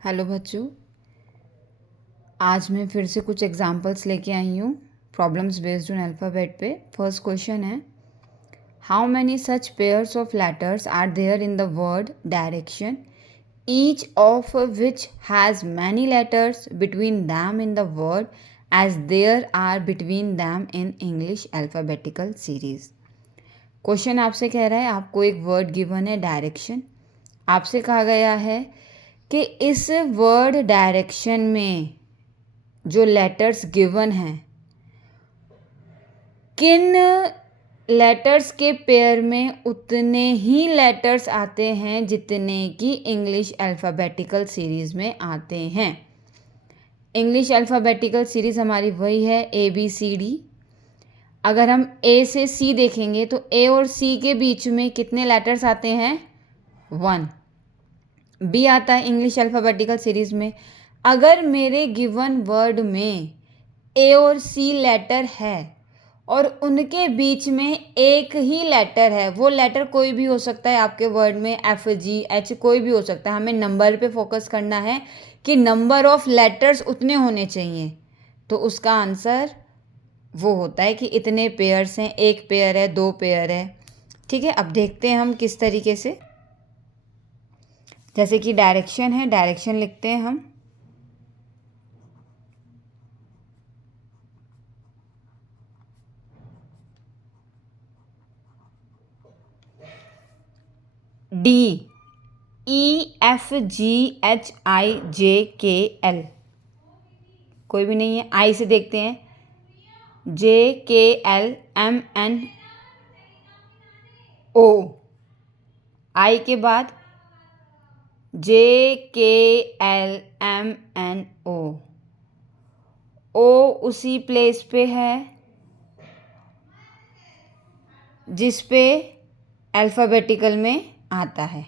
Hello बच्चों, आज मैं फिर से कुछ एग्जांपल्स लेके आई हूँ प्रॉब्लम्स बेस्ड ऑन अल्फ़ाबेट पे। फर्स्ट क्वेश्चन है, how many such pairs of letters are there in the word direction, each of which has many letters between them in the word as there are between them in English alphabetical series. Question आपसे कह रहा है, आपको एक word given है direction. आपसे कहा गया है कि इस वर्ड डायरेक्शन में जो लेटर्स गिवन हैं, किन लेटर्स के पेयर में उतने ही लेटर्स आते हैं जितने कि इंग्लिश अल्फ़ाबेटिकल सीरीज़ में आते हैं। इंग्लिश अल्फ़ाबेटिकल सीरीज़ हमारी वही है ABCD। अगर हम A से C देखेंगे तो A और C के बीच में कितने लेटर्स आते हैं? 1। B आता है इंग्लिश अल्फ़ाबेटिकल सीरीज़ में। अगर मेरे गिवन वर्ड में A और C लेटर है और उनके बीच में एक ही लेटर है, वो लेटर कोई भी हो सकता है आपके वर्ड में, FGH कोई भी हो सकता है। हमें नंबर पे फोकस करना है कि नंबर ऑफ लेटर्स उतने होने चाहिए। तो उसका आंसर वो होता है कि इतने पेयर्स हैं, एक पेयर है, दो पेयर है। ठीक है, अब देखते हैं हम किस तरीके से। जैसे कि डायरेक्शन है, डायरेक्शन लिखते हैं हम। DEFGHIJKL कोई भी नहीं है। आई से देखते हैं, JKLMNO। आई के बाद JKLMNO। ओ उसी प्लेस पे है जिस पे अल्फ़ाबेटिकल में आता है।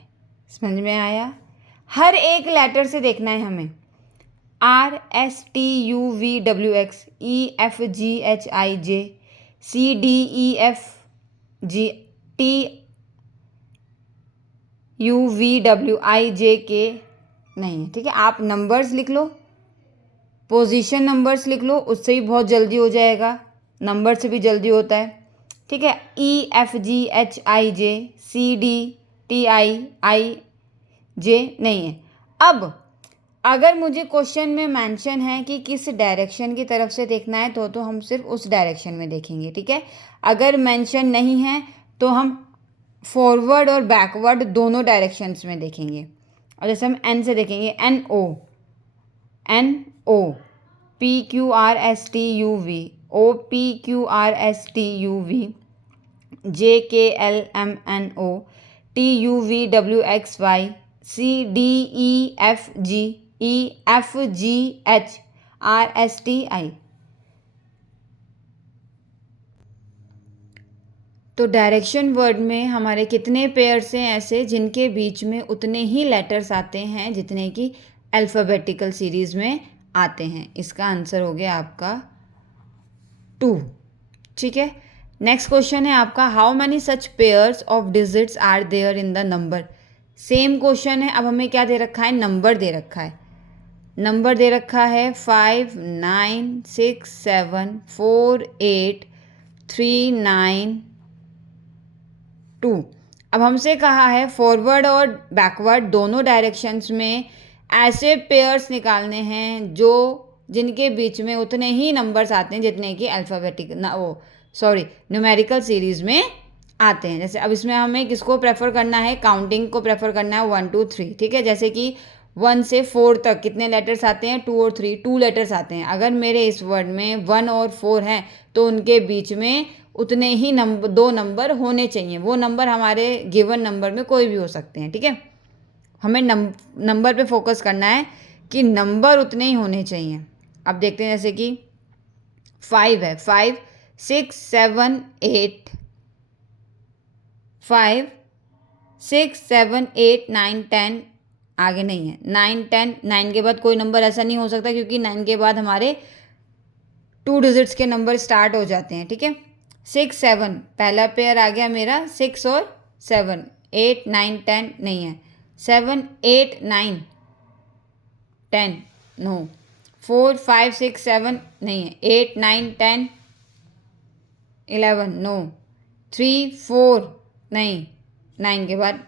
समझ में आया? हर एक लेटर से देखना है हमें। RSTUVWX EFGHIJ CDEFGTUVWIJK नहीं है। ठीक है, आप नंबर्स लिख लो, पोजीशन नंबर्स लिख लो, उससे भी बहुत जल्दी हो जाएगा। नंबर से भी जल्दी होता है। ठीक है, EFGHIJ CDTIIJ नहीं है। अब अगर मुझे क्वेश्चन में मेंशन है कि किस डायरेक्शन की तरफ से देखना है तो हम सिर्फ उस डायरेक्शन में देखेंगे। ठीक है, अगर मेंशन नहीं है तो हम फॉरवर्ड और बैकवर्ड दोनों डायरेक्शंस में देखेंगे। और जैसे हम एन से देखेंगे, NO PQRSTUV OPQRSTUV JKLMNO TUVWXY CDEFGEFGH RSTI। तो डायरेक्शन वर्ड में हमारे कितने पेयर्स हैं ऐसे जिनके बीच में उतने ही लेटर्स आते हैं जितने कि अल्फ़ाबेटिकल सीरीज़ में आते हैं। इसका आंसर हो गया आपका 2। ठीक है, नेक्स्ट क्वेश्चन है आपका, how many such pairs of digits are there in the number. Same question है। अब हमें क्या दे रखा है? नंबर दे रखा है। नंबर दे रखा है 5 9 6 7 4 8 3 9 2। अब हमसे कहा है फॉरवर्ड और बैकवर्ड दोनों डायरेक्शंस में ऐसे पेयर्स निकालने हैं जो जिनके बीच में उतने ही नंबर्स आते हैं जितने कि न्यूमेरिकल सीरीज़ में आते हैं। जैसे अब इसमें हमें किसको प्रेफर करना है? काउंटिंग को प्रेफर करना है, 1 2 3। ठीक है, जैसे कि 1 से 4 तक कितने लेटर्स आते हैं? 2 और 3, 2 लेटर्स आते हैं। अगर मेरे इस वर्ड में 1 और 4 हैं तो उनके बीच में उतने ही दो नंबर होने चाहिए। वो नंबर हमारे गिवन नंबर में कोई भी हो सकते हैं। ठीक है, हमें नंबर पे फोकस करना है कि नंबर उतने ही होने चाहिए। अब देखते हैं, जैसे कि 5 है, 5 6 7 8 5 6 7 8 9 10 आगे नहीं है। 9 10 9 के बाद कोई नंबर ऐसा नहीं हो सकता क्योंकि 9 के बाद हमारे 2 डिजिट्स के नंबर स्टार्ट हो जाते हैं। ठीक है, 6 7 पहला पेयर आ गया मेरा, 6 और 7 8 9 10 नहीं है, 7 8 9 10 नो, 4 5 6 7 नहीं है, 8 9 10 11 नो, 3 4 नहीं, 9 के बाद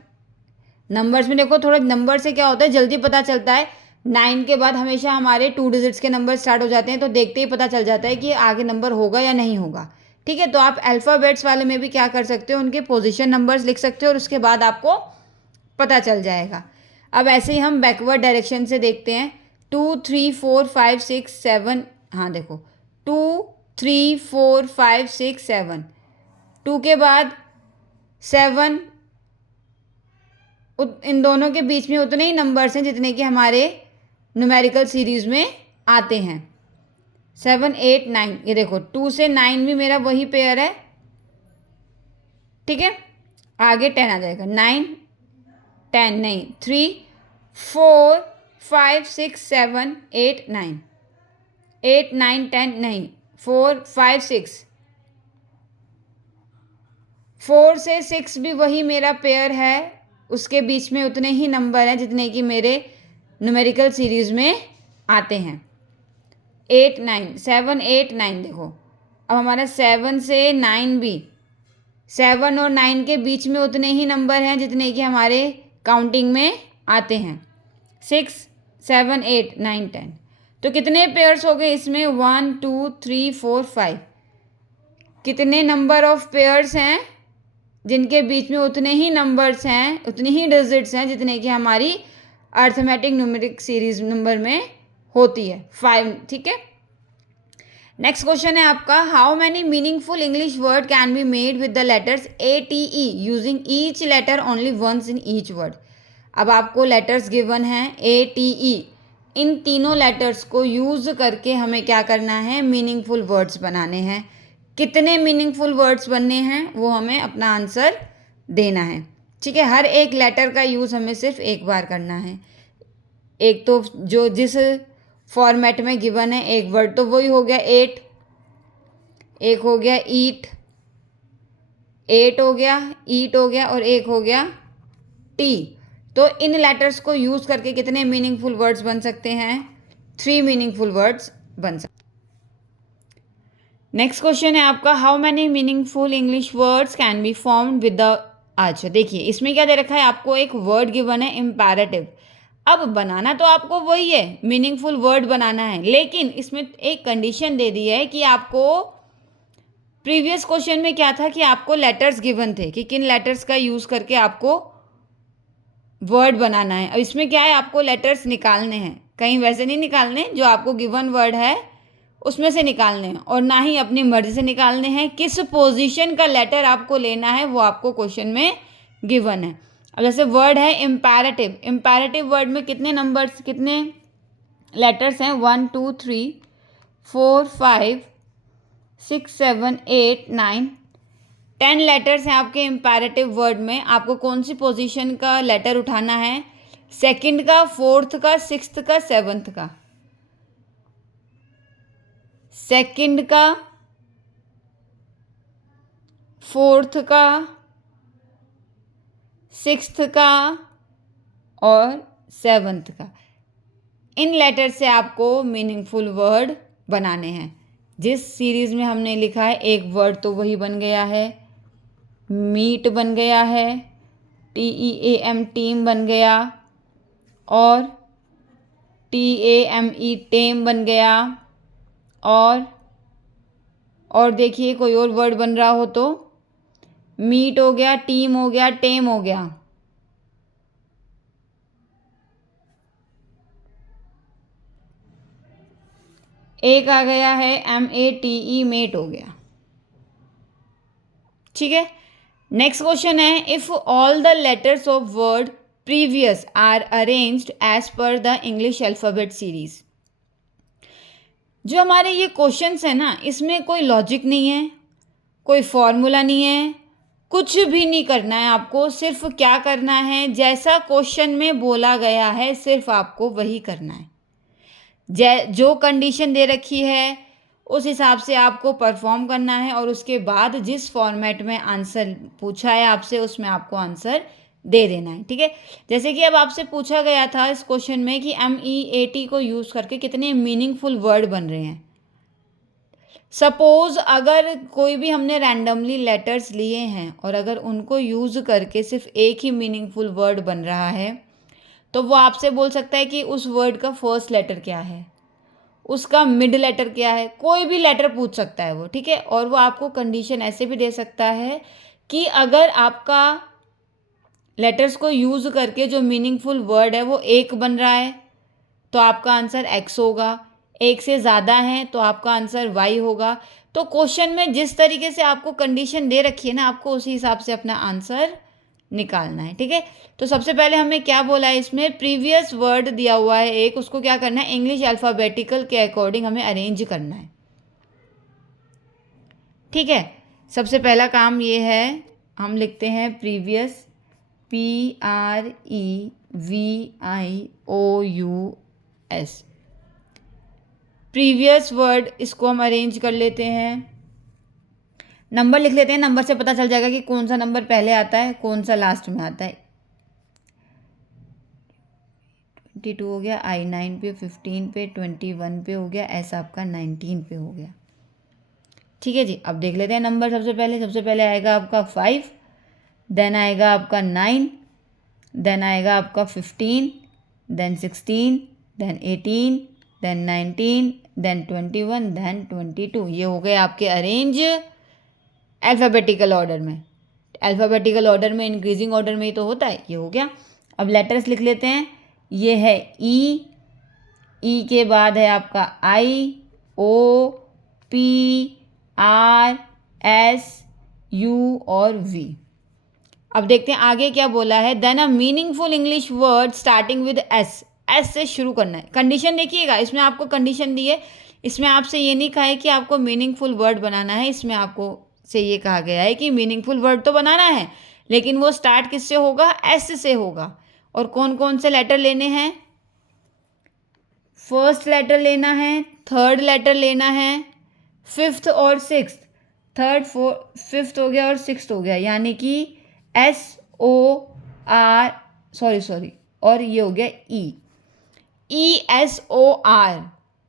नंबर्स में देखो, थोड़ा नंबर से क्या होता है जल्दी पता चलता है। 9 के बाद हमेशा हमारे 2 डिजिट्स के नंबर स्टार्ट हो जाते हैं, तो देखते ही पता चल जाता है कि आगे नंबर होगा या नहीं होगा। ठीक है, तो आप अल्फ़ाबेट्स वाले में भी क्या कर सकते हो, उनके पोजीशन नंबर्स लिख सकते हो और उसके बाद आपको पता चल जाएगा। अब ऐसे ही हम बैकवर्ड डायरेक्शन से देखते हैं। 2 3 4 5 6 7, हाँ देखो 2 3 4 5 6 7, 2 के बाद 7, इन दोनों के बीच में उतने ही नंबर्स हैं जितने कि हमारे न्यूमेरिकल सीरीज में आते हैं। 7 8 9, ये देखो 2 से 9 भी मेरा वही पेयर है। ठीक है, आगे 10 आ जाएगा, 9 10 नहीं, 3 4 5 6 7 8 9, 8 9 10 नहीं, 4 5 6, 4 से 6 भी वही मेरा पेयर है, उसके बीच में उतने ही नंबर हैं जितने कि मेरे न्यूमेरिकल सीरीज़ में आते हैं। 8 9 7 8 9, देखो अब हमारा 7 से 9 भी, 7 और 9 के बीच में उतने ही नंबर हैं जितने कि हमारे काउंटिंग में आते हैं। 6 7 8 9 10, तो कितने पेयर्स हो गए इसमें, 1 2 3 4 5, कितने नंबर ऑफ पेयर्स हैं जिनके बीच में उतने ही नंबर्स हैं, उतनी ही डिजिट्स हैं जितने कि हमारी अर्थमेटिक न्यूमेरिक सीरीज नंबर में होती है, 5। ठीक है, नेक्स्ट क्वेश्चन है आपका, how many meaningful English word can be made with the letters ATE using each letter only once in each word. अब आपको लेटर्स गिवन हैं ATE, इन तीनों लेटर्स को यूज़ करके हमें क्या करना है, मीनिंगफुल वर्ड्स बनाने हैं। कितने मीनिंगफुल वर्ड्स बनने हैं वो हमें अपना आंसर देना है। ठीक है, हर एक लेटर का यूज़ हमें सिर्फ एक बार करना है। एक तो जो जिस फॉर्मेट में गिवन है एक वर्ड, तो वही हो गया 8, एक हो गया ईट, 8 हो गया, ईट हो गया, और एक हो गया टी। तो इन लेटर्स को यूज़ करके कितने मीनिंगफुल वर्ड्स बन सकते हैं, 3 मीनिंगफुल वर्ड्स बन सकते। नेक्स्ट क्वेश्चन है आपका, how many meaningful English words can be formed with the. अच्छा देखिए, इसमें क्या दे रखा है, आपको एक वर्ड गिवन है इम्पैरेटिव। अब बनाना तो आपको वही है, मीनिंगफुल वर्ड बनाना है, लेकिन इसमें एक कंडीशन दे दी है कि आपको, प्रीवियस क्वेश्चन में क्या था कि आपको लेटर्स गिवन थे कि किन लेटर्स का यूज़ करके आपको वर्ड बनाना है। अब इसमें क्या है, आपको लेटर्स निकालने हैं, कहीं वैसे नहीं निकालने जो आपको गिवन वर्ड है उसमें से निकालने हैं, और ना ही अपनी मर्जी से निकालने हैं। किस पोजीशन का लेटर आपको लेना है वो आपको क्वेश्चन में गिवन है। अब जैसे वर्ड है इम्पैरेटिव, इम्पैरेटिव वर्ड में कितने नंबर्स, कितने लेटर्स हैं, 1 2 3 4 5 6 7 8 9 10 लेटर्स हैं आपके इम्पैरेटिव वर्ड में। आपको कौन सी पोजीशन का लेटर उठाना है, सेकंड का, फोर्थ का, सिक्स्थ का, सेवन्थ का, सेकंड का, फोर्थ का, सिक्स्थ का और सेवन्थ का। इन लेटर से आपको मीनिंगफुल वर्ड बनाने हैं। जिस सीरीज़ में हमने लिखा है एक वर्ड तो वही बन गया है, मीट बन गया है, TEAM टीम बन गया, और TAME टेम बन गया, और देखिए कोई और वर्ड बन रहा हो तो मीट हो गया, टीम हो गया, टेम हो गया। एक आ गया है MATE, मेट हो गया। ठीक है, नेक्स्ट क्वेश्चन है, if all the letters of word previous are arranged as per the English alphabet series. जो हमारे ये क्वेश्चंस है ना, इसमें कोई लॉजिक नहीं है, कोई फॉर्मूला नहीं है, कुछ भी नहीं करना है आपको। सिर्फ क्या करना है, जैसा क्वेश्चन में बोला गया है सिर्फ आपको वही करना है। जो कंडीशन दे रखी है उस हिसाब से आपको परफॉर्म करना है, और उसके बाद जिस फॉर्मेट में आंसर पूछा है आपसे उसमें आपको आंसर दे देना है, ठीक है। जैसे कि अब आपसे पूछा गया था इस क्वेश्चन में कि MEAT को यूज़ करके कितने मीनिंगफुल वर्ड बन रहे हैं। सपोज़ अगर कोई भी हमने रैंडमली लेटर्स लिए हैं और अगर उनको यूज़ करके सिर्फ एक ही मीनिंगफुल वर्ड बन रहा है, तो वो आपसे बोल सकता है कि उस वर्ड का फर्स्ट लेटर क्या है, उसका मिड लेटर क्या है, कोई भी लेटर पूछ सकता है वो, ठीक है। और वो आपको कंडीशन ऐसे भी दे सकता है कि अगर आपका लेटर्स को यूज़ करके जो मीनिंगफुल वर्ड है वो एक बन रहा है तो आपका आंसर एक्स होगा, एक से ज़्यादा है तो आपका आंसर वाई होगा। तो क्वेश्चन में जिस तरीके से आपको कंडीशन दे रखी है ना, आपको उसी हिसाब से अपना आंसर निकालना है, ठीक है। तो सबसे पहले हमें क्या बोला है इसमें, प्रीवियस वर्ड दिया हुआ है एक, उसको क्या करना है, इंग्लिश अल्फ़ाबेटिकल के अकॉर्डिंग हमें अरेंज करना है, ठीक है। सबसे पहला काम ये है, हम लिखते हैं प्रीवियस, PREVIOUS, प्रीवियस वर्ड, इसको हम अरेंज कर लेते हैं। नंबर लिख लेते हैं, नंबर से पता चल जाएगा कि कौन सा नंबर पहले आता है कौन सा लास्ट में आता है। 22 हो गया, I 9 पे, 15 पे, 21 पे हो गया, S आपका 19 पे हो गया, ठीक है जी। अब देख लेते हैं नंबर। सबसे पहले आएगा आपका 5, देन आएगा आपका 9, देन आएगा आपका 15, then 16, then 18, then 19, then 21, then 22। ये हो गए आपके अरेंज अल्फ़ाबेटिकल ऑर्डर में। अल्फ़ाबेटिकल ऑर्डर में इंक्रीजिंग ऑर्डर में ही तो होता है, ये हो गया। अब लेटर्स लिख लेते हैं। ये है ई, ई के बाद है आपका I, O, P, R, S, U और वी। अब देखते हैं आगे क्या बोला है, then a meaningful English word starting with S, S से शुरू करना है। कंडीशन देखिएगा, इसमें आपको कंडीशन दी है, इसमें आपसे ये नहीं कहा है कि आपको मीनिंगफुल वर्ड बनाना है, इसमें आपको से ये कहा गया है कि मीनिंगफुल वर्ड तो बनाना है लेकिन वो स्टार्ट किससे होगा, एस से होगा। और कौन कौन से लेटर लेने हैं, फर्स्ट लेटर लेना है, थर्ड लेटर लेना है, फिफ्थ और सिक्स्थ, थर्ड फिफ्थ हो गया और सिक्स्थ हो गया, यानी कि SOR, सॉरी, और ये हो गया ESOR,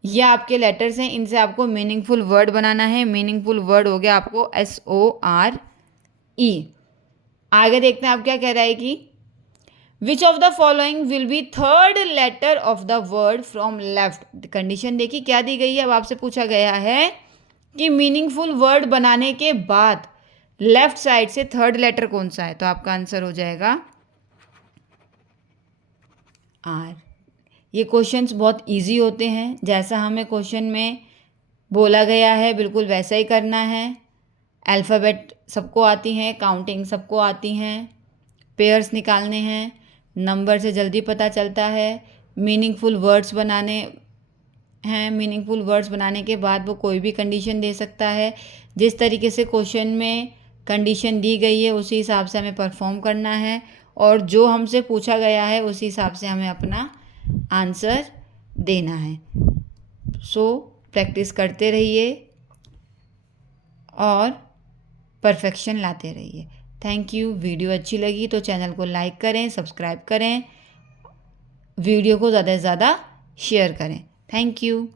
ये आपके लेटर्स हैं, इनसे आपको मीनिंगफुल वर्ड बनाना है। मीनिंगफुल वर्ड हो गया आपको SORE। आगे देखते हैं आप क्या कह रहा है कि which of the following will be third letter of the word from left. Condition देखिए क्या दी गई है। अब आपसे पूछा गया है कि मीनिंगफुल वर्ड बनाने के बाद लेफ्ट साइड से थर्ड लेटर कौन सा है, तो आपका आंसर हो जाएगा आर। ये क्वेश्चंस बहुत इजी होते हैं, जैसा हमें क्वेश्चन में बोला गया है बिल्कुल वैसा ही करना है। अल्फ़ाबेट सबको आती हैं, काउंटिंग सबको आती हैं, पेयर्स निकालने हैं, नंबर से जल्दी पता चलता है, मीनिंगफुल वर्ड्स बनाने हैं। मीनिंगफुल वर्ड्स बनाने के बाद वो कोई भी कंडीशन दे सकता है। जिस तरीके से क्वेश्चन में कंडीशन दी गई है उसी हिसाब से हमें परफॉर्म करना है और जो हमसे पूछा गया है उसी हिसाब से हमें अपना आंसर देना है। सो प्रैक्टिस करते रहिए और परफेक्शन लाते रहिए। Thank you. वीडियो अच्छी लगी तो चैनल को लाइक करें, सब्सक्राइब करें, वीडियो को ज़्यादा से ज़्यादा शेयर करें। Thank you.